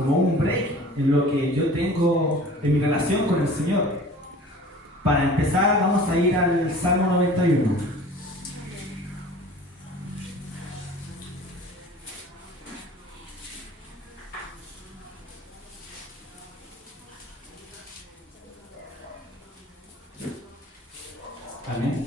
como un break en lo que yo tengo en mi relación con el Señor. Para empezar, vamos a ir al Salmo 91. Amén.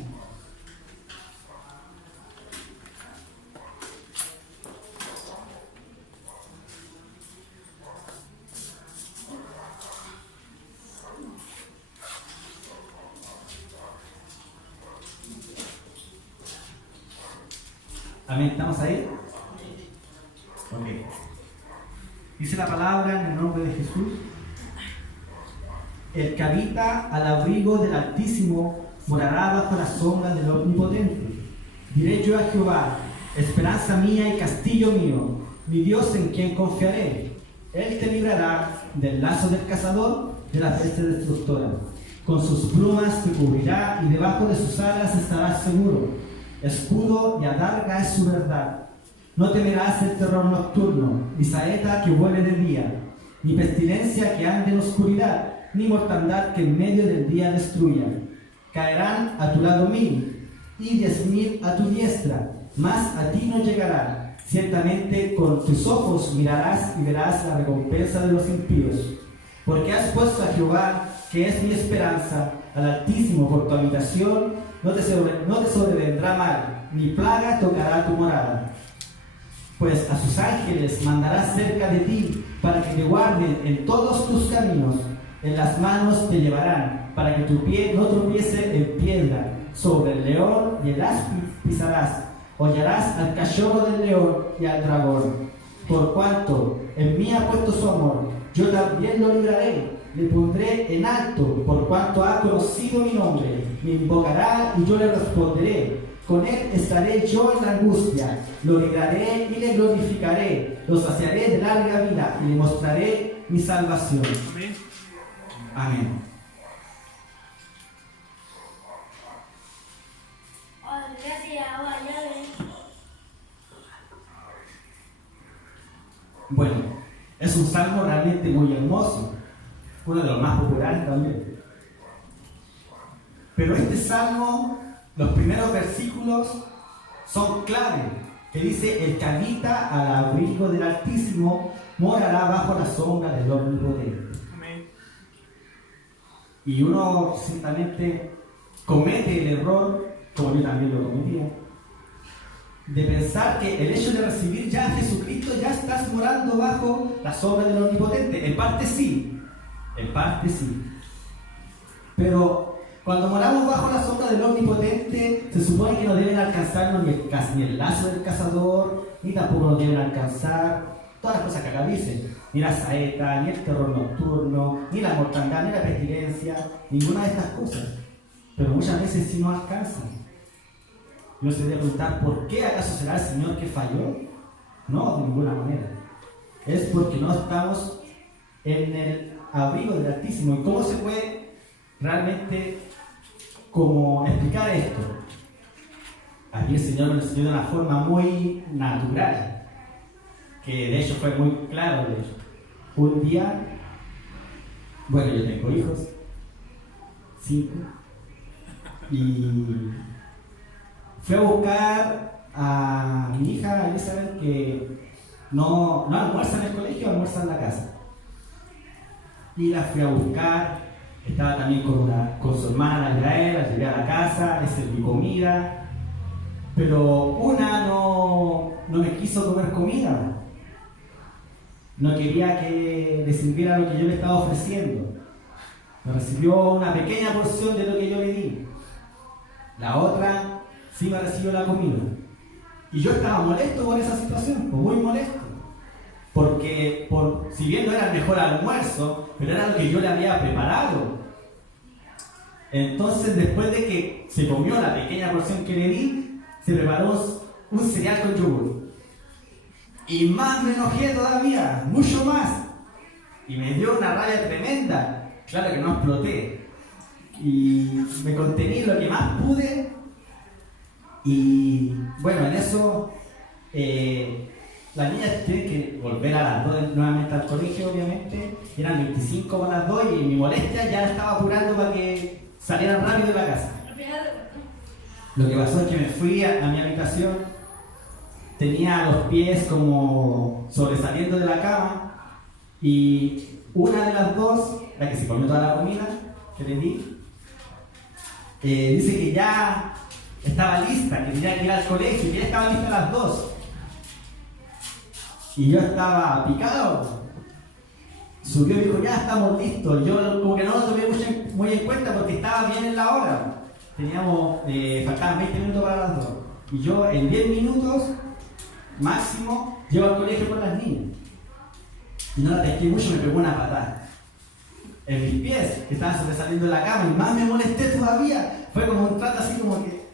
Amén, ¿estamos ahí? Ok. Dice la palabra en el nombre de Jesús: el que habita al abrigo del Altísimo morará bajo la sombra del Omnipotente. Diré yo a Jehová, esperanza mía y castillo mío, mi Dios en quien confiaré. Él te librará del lazo del cazador, de la peste destructora. Con sus plumas te cubrirá y debajo de sus alas estarás seguro. Escudo y adarga es su verdad. No temerás el terror nocturno, ni saeta que vuele de día, ni pestilencia que ande en oscuridad, ni mortandad que en medio del día destruya. Caerán a tu lado 1000 y 10.000 a tu diestra, mas a ti no llegarán. Ciertamente con tus ojos mirarás y verás la recompensa de los impíos. Porque has puesto a Jehová, que es mi esperanza, al Altísimo por tu habitación. No te sobrevendrá mal, ni plaga tocará tu morada. Pues a sus ángeles mandará cerca de ti, para que te guarden en todos tus caminos. En las manos te llevarán, para que tu pie no tropiece en piedra. Sobre el león y el áspid pisarás. Hollarás al cachorro del león y al dragón. Por cuanto en mí ha puesto su amor, yo también lo libraré. Le pondré en alto, por cuanto ha conocido mi nombre. Me invocará y yo le responderé. Con él estaré yo en la angustia. Lo libraré y le glorificaré. Lo saciaré de larga vida y le mostraré mi salvación. Amén. Amén. Bueno, es un salmo realmente muy hermoso. Uno de los más populares también. Pero este salmo, los primeros versículos son clave, que dice: el que habita al abrigo del Altísimo morará bajo la sombra del Omnipotente. Amén. Y uno ciertamente comete el error, como yo también lo cometía, de pensar que el hecho de recibir ya a Jesucristo ya estás morando bajo la sombra del Omnipotente. En parte sí. Pero cuando moramos bajo la sombra del Omnipotente, se supone que no deben alcanzarnos ni el lazo del cazador, ni tampoco nos deben alcanzar todas las cosas que acá dicen, ni la saeta, ni el terror nocturno, ni la mortandad, ni la pestilencia, ninguna de estas cosas. Pero muchas veces sí nos alcanzan. Uno se debe preguntar: ¿por qué acaso será el Señor que falló? No, de ninguna manera. Es porque no estamos en el abrigo del Altísimo. ¿Y cómo se puede realmente explicar esto? Aquí el Señor lo enseñó de una forma muy natural, que de hecho fue muy claro. De hecho, un día, bueno, yo tengo hijos, 5, y fui a buscar a mi hija Elizabeth, que no almuerza en el colegio, almuerza en la casa. Y la fui a buscar, estaba también con su hermana Israel, la llevé a la casa, le serví comida, pero una no me quiso comer comida, no quería que le sirviera lo que yo le estaba ofreciendo, me recibió una pequeña porción de lo que yo le di, la otra sí me recibió la comida, y yo estaba molesto por esa situación, muy molesto. Porque si bien no era el mejor almuerzo, pero era lo que yo le había preparado. Entonces, después de que se comió la pequeña porción que le di, se preparó un cereal con yogur. Y más me enojé todavía, mucho más. Y me dio una rabia tremenda. Claro que no exploté. Y me contení lo que más pude. Y bueno, en eso las niñas tienen que volver a las 2 nuevamente al colegio, obviamente. Eran 25 para las 2 y mi molestia ya estaba apurando para que salieran rápido de la casa. Lo que pasó es que me fui a mi habitación, tenía los pies como sobresaliendo de la cama y una de las dos, la que se comió toda la comida que le di, dice que ya estaba lista, que tenía que ir al colegio, que ya estaba lista a las 2. Y yo estaba picado. Subió y dijo, ya estamos listos. Yo como que no lo tomé muy en cuenta porque estaba bien en la hora. Faltaban 20 minutos para las 2. Y yo en 10 minutos máximo llego al colegio con las niñas. Y no la pesqué mucho, me pegó una patada en mis pies, que estaban sobresaliendo de la cama, y más me molesté todavía. Fue como un trato así como que,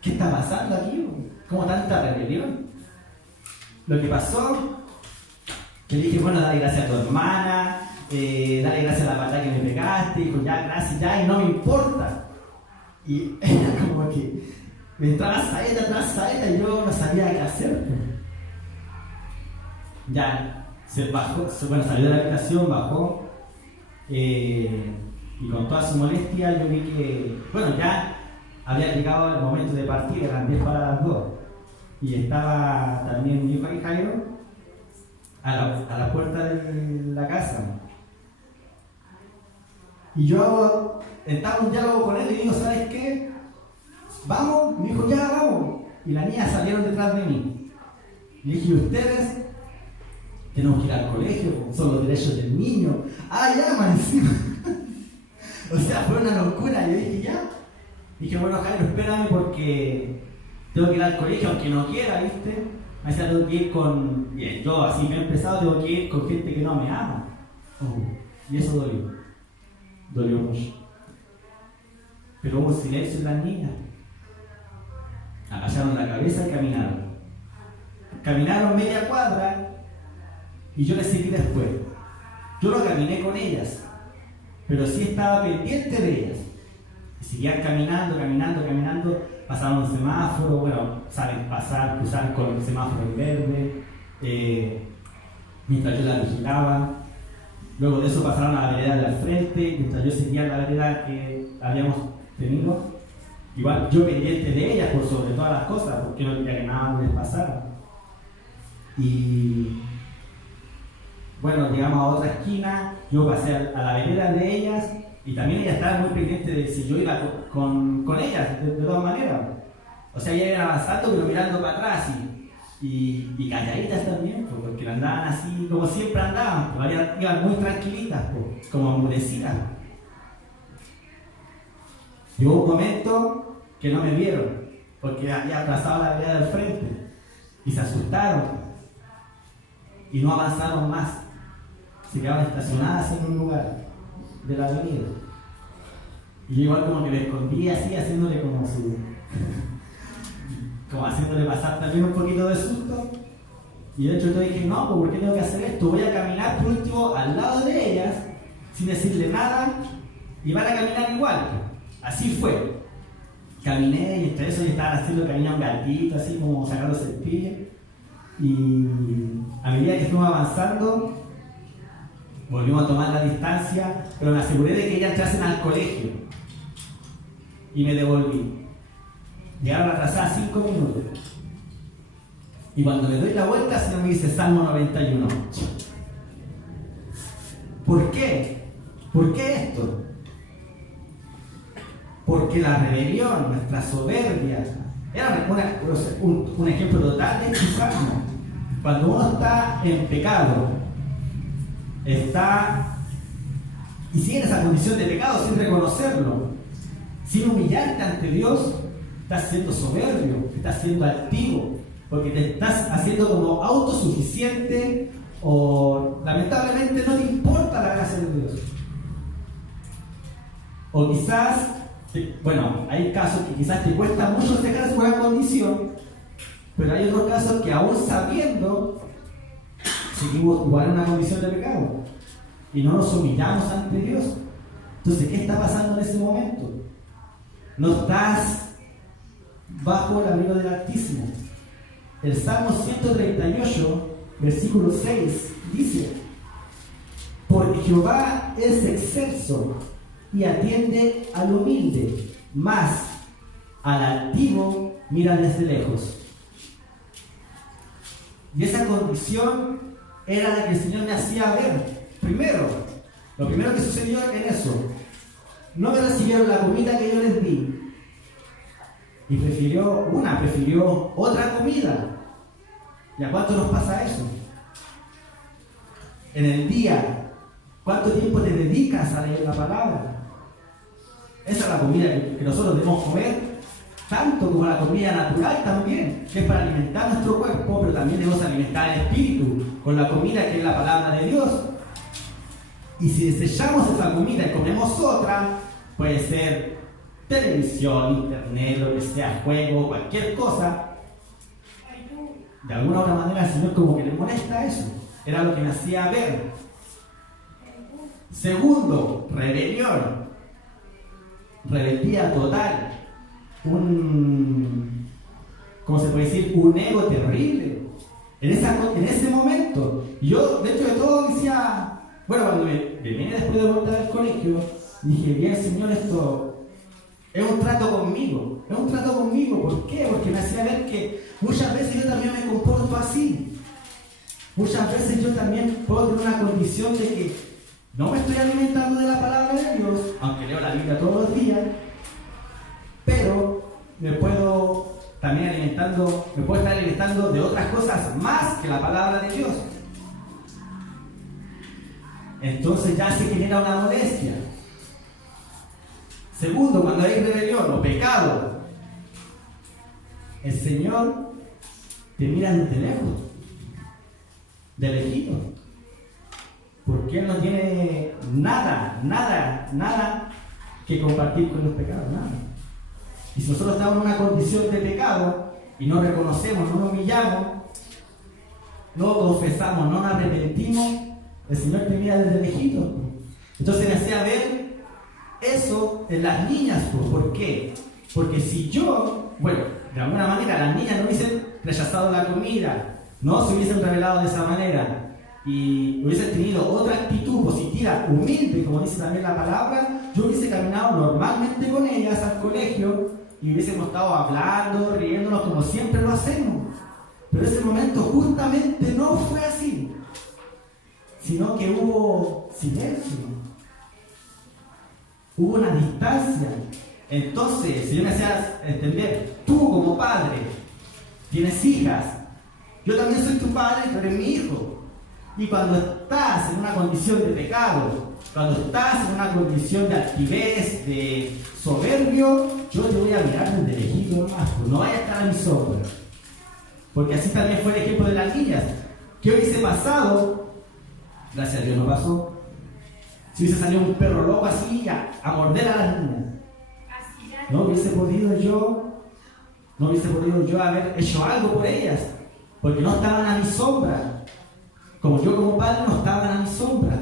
¿qué está pasando aquí? Como tanta rebelión. Lo que pasó, que le dije, bueno, dale gracias a tu hermana, dale gracias a la patada que me pegaste, dijo, ya, gracias, ya, y no me importa. Y era como que me entraba saeta tras saeta y yo no sabía qué hacer. Ya, se bajó, salió de la habitación, bajó, y con toda su molestia yo vi que, bueno, ya había llegado el momento de partir, eran 10 para las 2, y estaba también mi hijo y Jairo a la puerta de la casa. Y yo estaba en un diálogo con él y digo, ¿sabes qué? ¿Vamos? Me dijo, ya, vamos. Y las niñas salieron detrás de mí. Le dije, ¿ustedes? Tenemos que ir al colegio, son los derechos del niño. Ah, ya, man, encima. O sea, fue una locura. Yo dije, ya. Dije, bueno, Jairo, espérame porque tengo que ir al colegio, aunque no quiera, ¿viste? A veces tengo que ir con... Bien, yo así me he empezado, tengo que ir con gente que no me ama. Y eso dolió. Dolió mucho. Pero hubo silencio en las niñas. Agacharon la cabeza y caminaron. Caminaron media cuadra y yo les seguí después. Yo no caminé con ellas, pero sí estaba pendiente de ellas. Y seguían caminando, pasaban un semáforo, bueno, saben pasar, cruzar con el semáforo en verde, mientras yo la vigilaba. Luego de eso pasaron a la vereda de al frente, mientras yo seguía la vereda que habíamos tenido. Igual yo pendiente de ellas por sobre todas las cosas, porque no quería que nada les pasara. Y bueno, llegamos a otra esquina, yo pasé a la vereda de ellas y también ellas estaban muy pendientes de si yo iba con ellas, de todas maneras. O sea, ellas iban avanzando pero mirando para atrás y calladitas también, porque andaban así como siempre andaban, iban muy tranquilitas, como amurecidas. Llegó un momento que no me vieron, porque había pasado la vereda del frente y se asustaron y no avanzaron más. Se quedaron estacionadas en un lugar de la avenida. Y yo igual como que me escondí así, haciéndole como haciéndole pasar también un poquito de susto. Y de hecho yo dije, no, pues ¿por qué tengo que hacer esto? Voy a caminar por último al lado de ellas, sin decirle nada, y van a caminar igual. Así fue. Caminé y entre eso ya estaban haciendo caminar un gatito, así como sacándose el pie. Y a medida que fuimos avanzando, volvimos a tomar la distancia, pero me aseguré de que ellas entrasen al colegio. Y me devolví. Llegaron atrasadas 5 minutos. Y cuando me doy la vuelta, el Señor me dice Salmo 91. ¿Por qué? ¿Por qué esto? Porque la rebelión, nuestra soberbia, era un ejemplo total de entusiasmo. Cuando uno está en pecado, y sigue en esa condición de pecado sin reconocerlo, sin humillarte ante Dios, estás siendo soberbio, estás siendo altivo, porque te estás haciendo como autosuficiente o lamentablemente no te importa la gracia de Dios. O quizás, bueno, hay casos que quizás te cuesta mucho dejar su buena condición, pero hay otros casos que aún sabiendo, seguimos igual en una condición de pecado y no nos humillamos ante Dios. Entonces, ¿qué está pasando en ese momento? No estás bajo el abrigo del Altísimo. El Salmo 138 versículo 6, dice: porque Jehová es excelso y atiende al humilde, mas al altivo mira desde lejos. Y esa condición era la que el Señor me hacía ver. Lo primero que sucedió en eso, no me recibieron la comida que yo les di, y prefirió otra comida. ¿Y a cuánto nos pasa eso? En el día, ¿cuánto tiempo te dedicas a leer la palabra? Esa es la comida que nosotros debemos comer, tanto como la comida natural también, que es para alimentar nuestro cuerpo, pero también debemos alimentar el espíritu con la comida que es la palabra de Dios. Y si desechamos esa comida y comemos otra, puede ser televisión, internet, lo que sea, juego, cualquier cosa, de alguna u otra manera al Señor como que le molesta eso. Era lo que me hacía ver. Segundo, rebelión. Rebeldía total. ¿Cómo se puede decir? Un ego terrible. En ese momento, yo dentro de todo decía, bueno, cuando me vine después de volver al colegio, dije, bien Señor, esto es un trato conmigo. Es un trato conmigo. ¿Por qué? Porque me hacía ver que muchas veces yo también me comporto así. Muchas veces yo también puedo tener una condición de que no me estoy alimentando de la palabra de Dios, aunque leo la Biblia todos los días, pero me puedo estar alimentando de otras cosas más que la palabra de Dios. Entonces ya se genera una molestia. Segundo, cuando hay rebelión o pecado, el Señor te mira desde lejos, de lejito, porque Él no tiene nada que compartir con los pecados, nada. Y si nosotros estamos en una condición de pecado y no reconocemos, no nos humillamos, no confesamos, no nos arrepentimos, el Señor te mira desde lejito. Entonces me hacía ver eso en las niñas. ¿Por qué? Porque si yo, de alguna manera las niñas no hubiesen rechazado la comida, no se hubiesen revelado de esa manera y hubiesen tenido otra actitud positiva, humilde, como dice también la palabra, yo hubiese caminado normalmente con ellas al colegio y hubiésemos estado hablando, riéndonos como siempre lo hacemos. Pero ese momento justamente no fue así, sino que hubo silencio, hubo una distancia. Entonces, si yo me hacía entender, tú como padre tienes hijas, yo también soy tu padre, tú eres mi hijo. Y cuando estás en una condición de pecado, cuando estás en una condición de altivez, de soberbio, yo te voy a mirar desde lejito nomás, no vaya a estar a mi sombra. Porque así también fue el ejemplo de las niñas. ¿Qué hubiese pasado? Gracias a Dios no pasó. Si hubiese salido un perro loco así a morder a las niñas, no hubiese podido yo haber hecho algo por ellas, porque no estaban a mi sombra. Como yo como padre no estaban a mi sombra.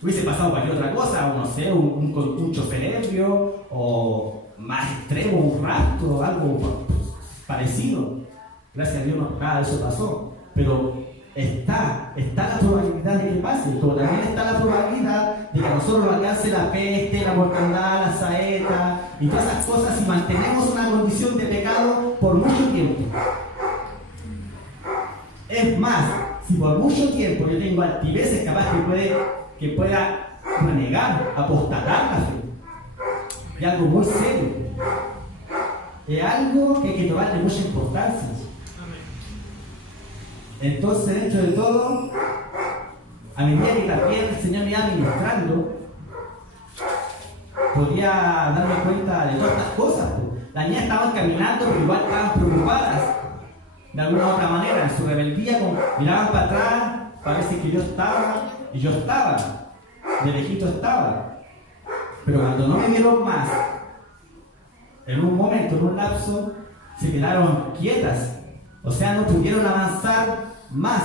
Hubiese pasado cualquier otra cosa, no sé, un chofer ebrio, o más extremo, un rapto, algo parecido. Gracias a Dios nada de eso pasó. Pero está la probabilidad de que pase, como también está la probabilidad de que a nosotros nos alcance la peste, la mortandad, la saeta y todas esas cosas si mantenemos una condición de pecado por mucho tiempo. Es más, si por mucho tiempo yo tengo altivez, es capaz que pueda renegar, apostatar la fe. Es algo muy serio. Es algo que hay que tomarle mucha importancia. Entonces, dentro de todo, a medida que también el Señor me iba ministrando, podía darme cuenta de todas estas cosas. Las niñas estaban caminando, pero igual estaban preocupadas. De alguna u otra manera, en su rebeldía, miraban para atrás, parece que yo estaba, y yo estaba, de lejito estaba. Pero cuando no me vieron más, en un momento, en un lapso, se quedaron quietas. O sea, no pudieron avanzar más.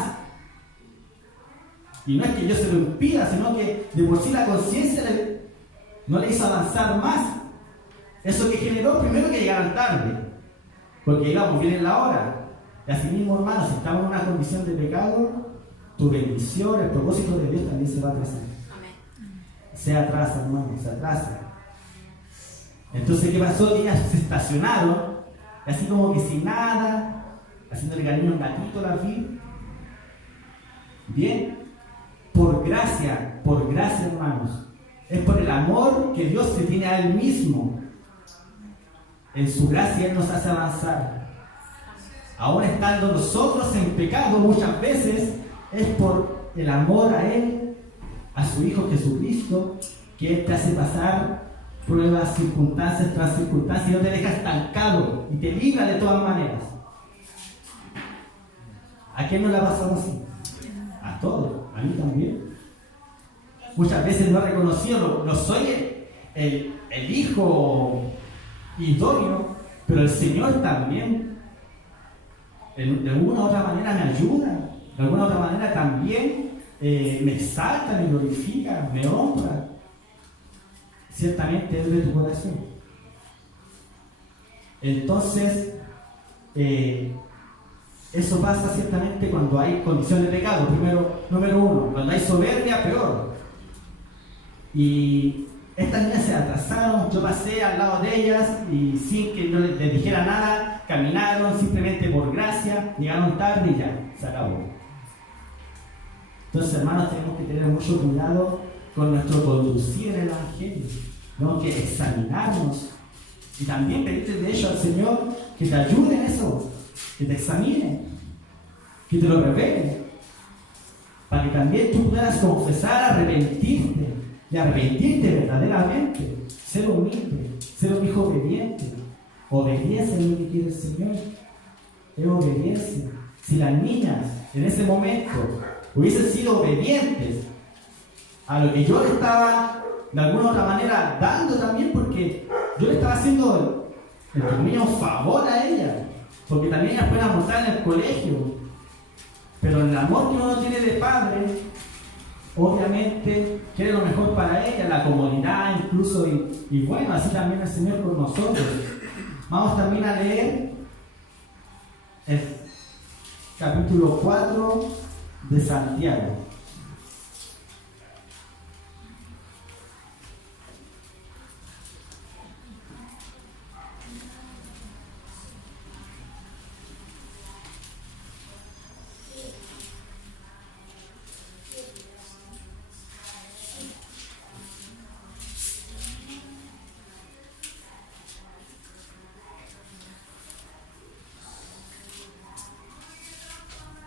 Y no es que yo se lo impida, sino que de por sí la conciencia no le hizo avanzar más. Eso que generó primero que llegaran tarde, porque íbamos bien en la hora. Y así mismo, hermanos, si estamos en una condición de pecado, tu bendición, el propósito de Dios también se va a atrasar. Se atrasa, hermano, se atrasa. Entonces, ¿qué pasó? Ellas se estacionaron, así como que sin nada, haciéndole cariño a un gatito la vi. Bien, por gracia, hermanos. Es por el amor que Dios se tiene a Él mismo. En su gracia Él nos hace avanzar. Aún estando nosotros en pecado muchas veces, es por el amor a Él, a su Hijo Jesucristo, que Él te hace pasar pruebas, circunstancias tras circunstancias, y no te deja estancado y te libra de todas maneras. ¿A quién no le ha pasado así? A todos, a mí también. Muchas veces no he reconocido, no soy el hijo idóneo, pero el Señor también, de alguna u otra manera me ayuda, de alguna u otra manera también me exalta, me glorifica, me honra. Ciertamente es de tu corazón. Entonces, eso pasa ciertamente cuando hay condición de pecado. Número uno, cuando hay soberbia, peor. Y estas niñas se atrasaron, yo pasé al lado de ellas y sin que yo les dijera nada, caminaron simplemente por gracia, llegaron tarde y ya, se acabó. Entonces, hermanos, tenemos que tener mucho cuidado con nuestro conducir en el Evangelio. Tenemos que examinarnos y también pedirle de ello al Señor que te ayude en eso, que te examine, que te lo revele, para que también tú puedas confesar, arrepentirte y arrepentirte verdaderamente, ser humilde, ser un hijo obediente. Obediencia es lo que quiere el Señor, es obediencia. Si las niñas en ese momento hubiesen sido obedientes a lo que yo le estaba de alguna u otra manera dando también, porque yo le estaba haciendo un favor a ella, porque también ellas pueden almorzar en el colegio, pero el amor que uno tiene de padre, obviamente quiere lo mejor para ella, la comodidad incluso, y bueno, así también el Señor con nosotros. Vamos también a leer el capítulo 4 de Santiago.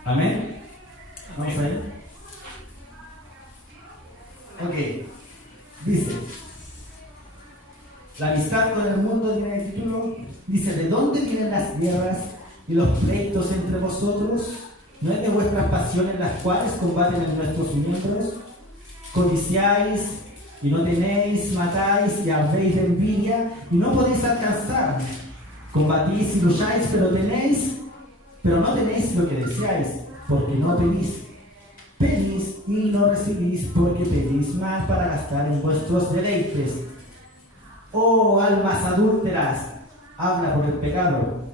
Amén. Vamos a ir. Ok. Dice: la amistad con el mundo tiene el título. Dice: ¿de dónde vienen las guerras y los pleitos entre vosotros? ¿No es de vuestras pasiones las cuales combaten en nuestros miembros? Codiciáis y no tenéis, matáis y habéis de envidia y no podéis alcanzar. Combatís y lucháis, pero no tenéis lo que deseáis, porque no pedís. Pedís y no recibís, porque pedís mal para gastar en vuestros deleites. Oh almas adúlteras, habla por el pecado.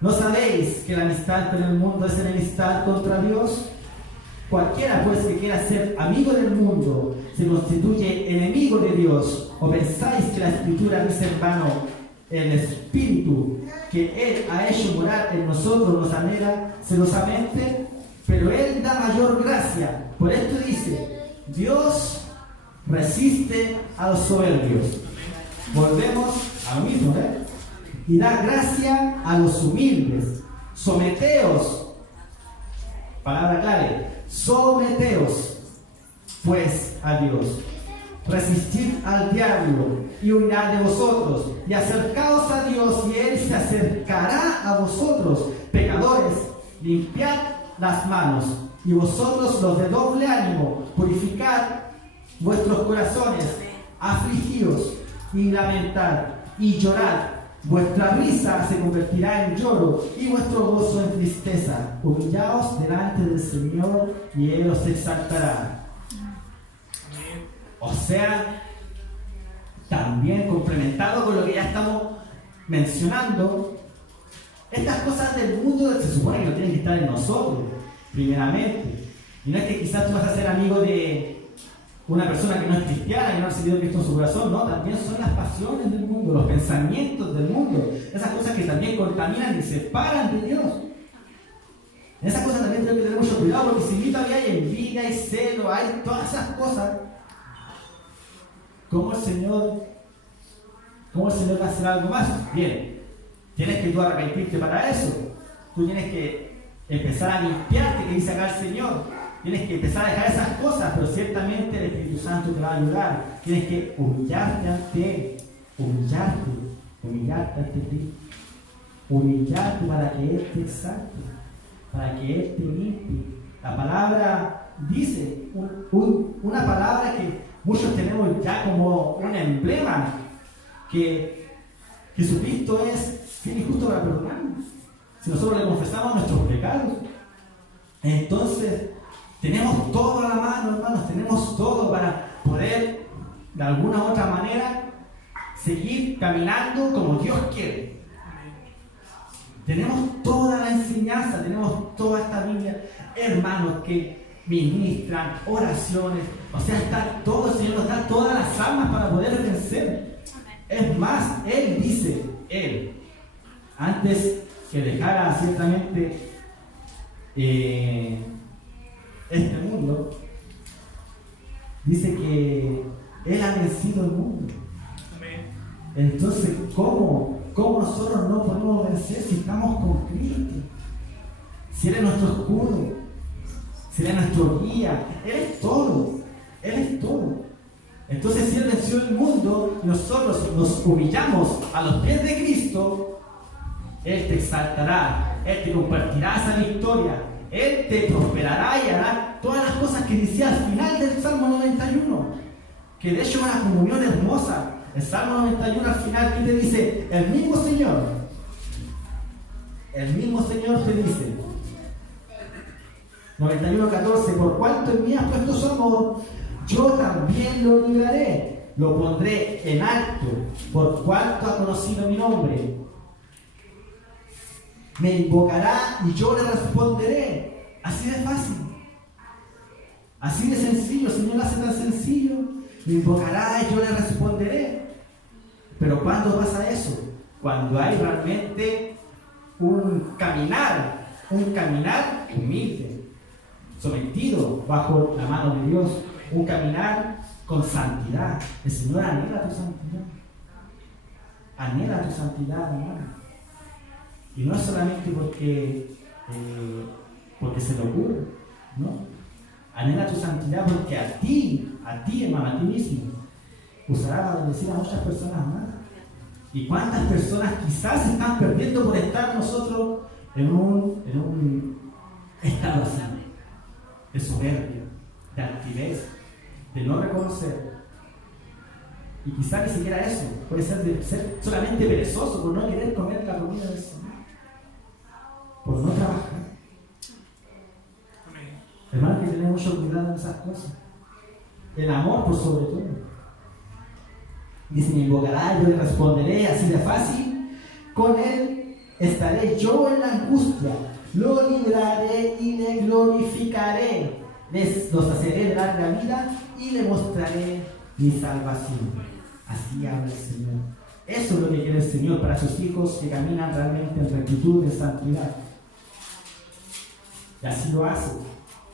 ¿No sabéis que la amistad con el mundo es enemistad contra Dios? Cualquiera pues que quiera ser amigo del mundo se constituye enemigo de Dios. ¿O pensáis que la Escritura dice en vano: el Espíritu que Él ha hecho morar en nosotros nos anhela celosamente? Pero Él da mayor gracia. Por esto dice: Dios resiste a los soberbios. Volvemos a lo mismo, y da gracia a los humildes. Someteos, palabra clave, someteos pues a Dios. Resistid al diablo y huirá de vosotros, y acercaos a Dios y Él se acercará a vosotros. Pecadores, limpiad las manos, y vosotros los de doble ánimo, purificad vuestros corazones. Afligidos y lamentad y llorad. Vuestra risa se convertirá en lloro y vuestro gozo en tristeza. Humillaos delante del Señor y Él os exaltará. O sea, también complementado con lo que ya estamos mencionando, estas cosas del mundo se supone que no tienen que estar en nosotros, primeramente. Y no es que quizás tú vas a ser amigo de una persona que no es cristiana, que no ha recibido a Cristo en su corazón, no, también son las pasiones del mundo, los pensamientos del mundo, esas cosas que también contaminan y separan de Dios. En esas cosas también tenemos que tener mucho cuidado, porque si todavía hay envidia, hay celo, hay todas esas cosas, ¿cómo el Señor va a hacer algo más? Bien, tienes que tú arrepentirte para eso. Tú tienes que empezar a limpiarte, que dice acá el Señor. Tienes que empezar a dejar esas cosas, pero ciertamente el Espíritu Santo te va a ayudar. Tienes que humillarte ante Él, humillarte ante Cristo, humillarte para que Él te exalte, para que Él te limpie. La palabra dice, una palabra que muchos tenemos ya como un emblema, que Jesucristo es fiel y justo para perdonarnos. Si nosotros le confesamos nuestros pecados, entonces tenemos todo a la mano, hermanos, tenemos todo para poder, de alguna u otra manera, seguir caminando como Dios quiere. Tenemos toda la enseñanza, tenemos toda esta Biblia, hermanos que ministran, oraciones, o sea, está todo, el Señor nos da todas las armas para poder vencer. Es más, Él dice, antes que dejara ciertamente este mundo, dice que Él ha vencido el mundo. Entonces, ¿cómo nosotros no podemos vencer si estamos con Cristo? Si Él es nuestro escudo, si Él es nuestro guía, Él es todo, Él es todo. Entonces, si Él venció el mundo y nosotros nos humillamos a los pies de Cristo, Él te exaltará, Él te compartirá esa victoria, Él te prosperará y hará todas las cosas que decía al final del Salmo 91, que de hecho es una comunión hermosa. El Salmo 91 al final, ¿qué te dice? El mismo Señor te dice, 91:14, por cuanto en mí has puesto su amor, yo también lo libraré, lo pondré en alto, por cuanto ha conocido mi nombre. Me invocará y yo le responderé. Así de fácil, así de sencillo. El Señor lo hace tan sencillo. Me invocará y yo le responderé. Pero ¿cuándo pasa eso? Cuando hay realmente un caminar humilde, sometido bajo la mano de Dios, un caminar con santidad. El Señor anhela tu santidad, hermano. Y no es solamente porque se le ocurre, ¿no? Anhela tu santidad porque a ti, hermano, a ti mismo, usará para bendecir a muchas personas más. ¿Y cuántas personas quizás se están perdiendo por estar nosotros en un estado así, de soberbia, de altivez, de no reconocer? Y quizás ni siquiera eso, puede ser de ser solamente perezoso por no querer comer la comida del Señor, por no trabajar. Hermano, que tener mucho cuidado en esas cosas. El amor por sobre todo. Dice, me invocará, yo le responderé, así de fácil. Con Él estaré yo en la angustia. Lo libraré y le glorificaré. Los haceré de larga vida y le mostraré mi salvación. Así habla el Señor. Eso es lo que quiere el Señor para sus hijos que caminan realmente en rectitud, en santidad. Y así lo hace,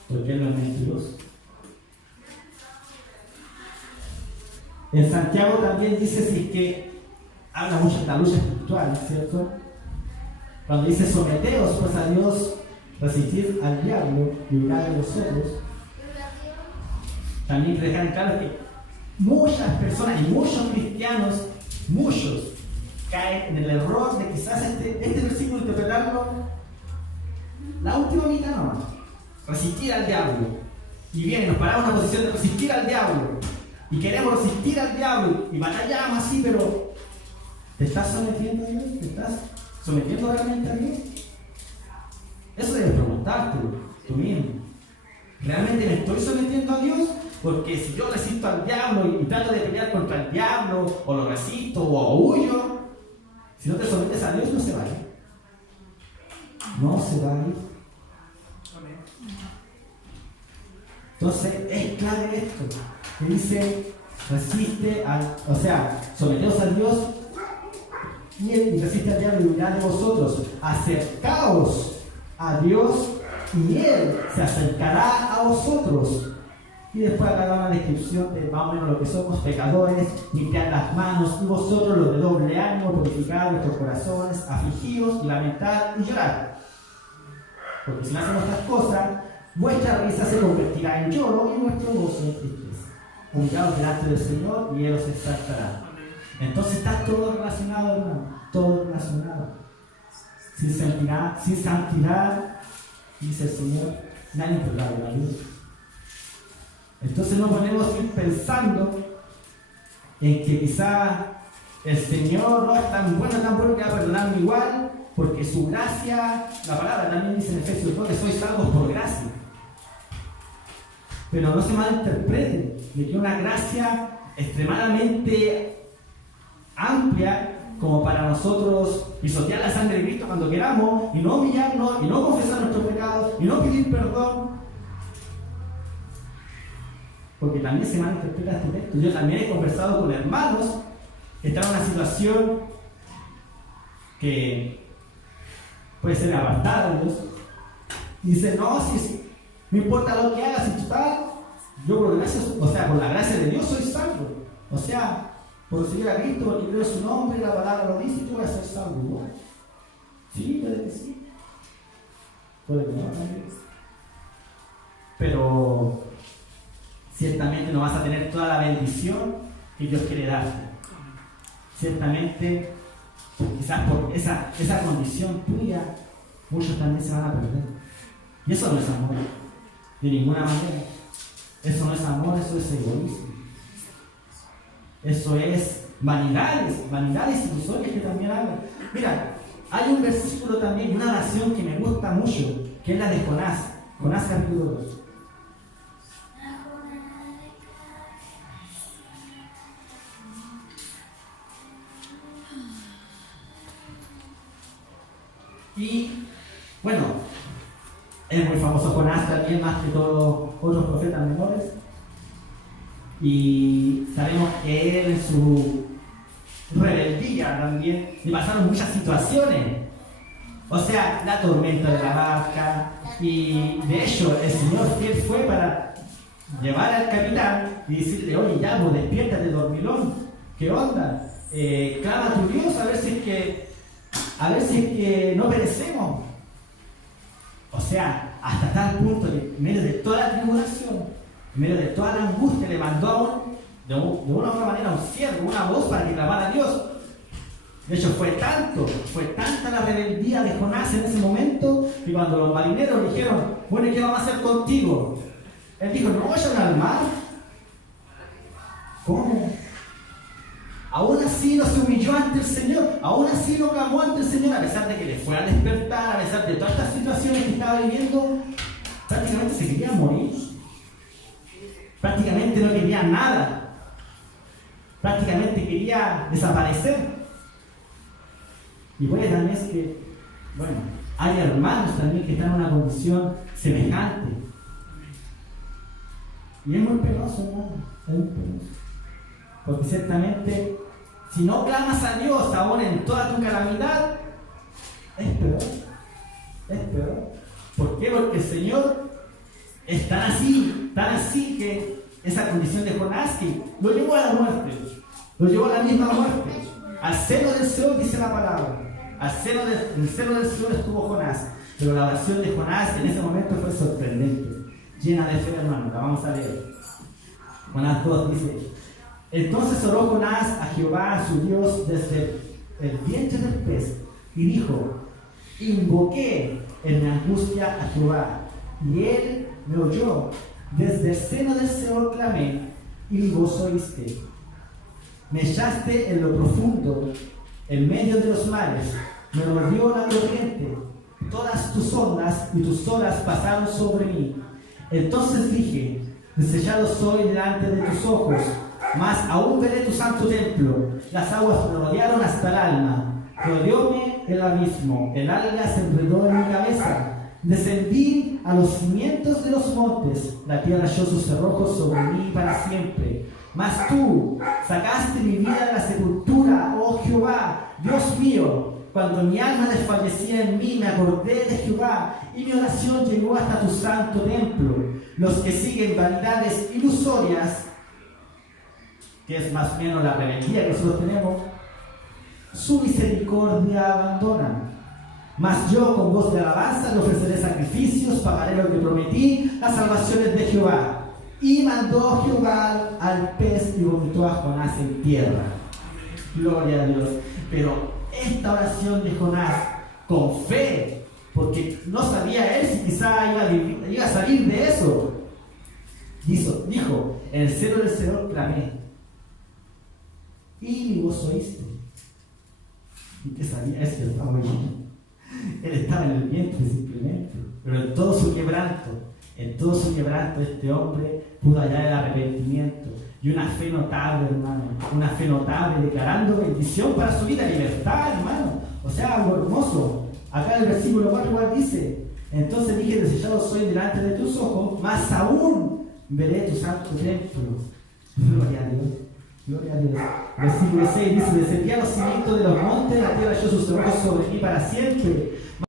porque Él no es mentiroso. En Santiago también dice, si es que habla mucho de la lucha espiritual, ¿cierto? Cuando dice, someteos pues a Dios, resistir al diablo y huir de los celos. También dejar en claro que muchas personas y muchos cristianos, caen en el error de quizás este versículo interpretarlo la última mitad nomás. Resistir al diablo. Y bien, nos paramos en una posición de resistir al diablo. Y queremos resistir al diablo y batallamos así, pero ¿te estás sometiendo a Dios? ¿Te estás sometiendo realmente a Dios? Eso debes preguntarte tú mismo. ¿Realmente me estoy sometiendo a Dios? Porque si yo resisto al diablo y trato de pelear contra el diablo, o lo resisto o huyo, si no te sometes a Dios, no se va a ir. No se va a ir. Entonces es clave esto, que dice, someteos a Dios y Él resiste al diablo y huirá de vosotros. Acercaos a Dios y Él se acercará a vosotros. Y después acá da una descripción de más o menos lo que somos, pecadores, limpiad las manos, y vosotros los de doble ánimo, purificad vuestros corazones, afligidos y lamentad y llorad. Porque si no hacemos estas cosas, vuestra risa se convertirá en lloro y vuestro gozo en tristeza. Humillaos delante del Señor y Él os exaltará. Entonces está todo relacionado, hermano, todo relacionado. Sin santidad, dice el Señor, nadie podrá ver la luz. Entonces no podemos ir pensando en que quizá el Señor no es tan bueno que va a perdonarme igual, porque su gracia, la palabra también dice en Efesios 2 que sois salvos por gracia. Pero no se malinterpreten de que una gracia extremadamente amplia como para nosotros pisotear la sangre de Cristo cuando queramos y no humillarnos y no confesar nuestros pecados y no pedir perdón, porque también se malinterpreta este texto. Yo también he conversado con hermanos que están en una situación que puede ser apartada de Dios y dicen, no, sí, no importa lo que hagas, si total, yo por la gracia de Dios soy salvo, por seguir a Cristo, porque creo su nombre, la palabra lo dice, yo voy a ser salvo, ¿no? Sí, puede que sí, puede que no también, pero ciertamente no vas a tener toda la bendición que Dios quiere darte. Ciertamente, quizás por esa condición tuya, muchos también se van a perder. Y eso no es amor, de ninguna manera. Eso no es amor, eso es egoísmo. Eso es vanidades ilusorias que también hablan. Mira, hay un versículo también, una oración que me gusta mucho, que es la de Jonás capítulo 2. Y bueno, es muy famoso Jonás también, más que todos los otros profetas menores. Y sabemos que él en su rebeldía también le pasaron muchas situaciones. La tormenta de la barca. Y de hecho, el Señor fiel fue para llevar al capitán y decirle, oye, ya, pues despiértate, dormilón. ¿Qué onda? Clama a tu Dios a ver si es que no perecemos. Hasta tal punto que en medio de toda la tribulación, en medio de toda la angustia, le mandó de una u otra manera a un siervo, una voz para que clamara a Dios. De hecho, fue tanta la rebeldía de Jonás en ese momento, que cuando los marineros le dijeron, bueno, ¿y qué vamos a hacer contigo? Él dijo, no vayan al mar. ¿Cómo? Aún así no se humilló ante el Señor, aún así no clamó ante el Señor, a pesar de que le fue a despertar, a pesar de todas estas situaciones que estaba viviendo, prácticamente se quería morir, prácticamente no quería nada, prácticamente quería desaparecer. Y puede también es que, hay hermanos también que están en una condición semejante. Y es muy penoso, hermano, es muy penoso. Porque ciertamente, si no clamas a Dios aún en toda tu calamidad, es peor. ¿Por qué? Porque el Señor es tan así que esa condición de Jonás que lo llevó a la muerte, lo llevó a la misma muerte. Al seno del Seol dice la palabra, en el seno del Seol estuvo Jonás, pero la oración de Jonás en ese momento fue sorprendente, llena de fe, hermano. La vamos a leer. Jonás 2 dice, entonces oró Jonás a Jehová su Dios desde el vientre del pez y dijo, invoqué en mi angustia a Jehová y él me oyó, desde el seno del Seol clamé y mi voz oíste. Me echaste en lo profundo, en medio de los mares, me rodeó la corriente, todas tus ondas y tus olas pasaron sobre mí. Entonces dije, desechado soy delante de tus ojos, mas aún veré tu santo templo. Las aguas me rodearon hasta el alma, rodeóme el abismo, el alga se enredó en mi cabeza. Descendí a los cimientos de los montes, la tierra echó sus cerrojos sobre mí para siempre. Mas tú sacaste mi vida de la sepultura, oh Jehová, Dios mío. Cuando mi alma desfallecía en mí, me acordé de Jehová, y mi oración llegó hasta tu santo templo. Los que siguen vanidades ilusorias, que es más o menos la rebeldía que nosotros tenemos, su misericordia abandonan. Mas yo con voz de alabanza le ofreceré sacrificios, pagaré lo que prometí, las salvaciones de Jehová. Y mandó Jehová al pez y vomitó a Jonás en tierra. Gloria a Dios. Pero esta oración de Jonás, con fe, porque no sabía él si quizá iba a salir de eso, dijo, en el seno del Señor clamé, y mi voz oíste. ¿Y qué sabía eso? Estaba oyendo. Él estaba en el vientre simplemente, pero en todo su quebranto, este hombre pudo hallar el arrepentimiento y una fe notable, hermano, una fe notable, declarando bendición para su vida, libertad, hermano. O sea, algo hermoso. Acá en el versículo 4 igual dice, entonces dije, desechado soy delante de tus ojos, mas aún veré tu santo templo. Gloria a Dios. Gloria a Dios. Versículo 6 dice, descendí a los cimientos de los montes, la tierra echó sus cerrojos sobre mí para siempre.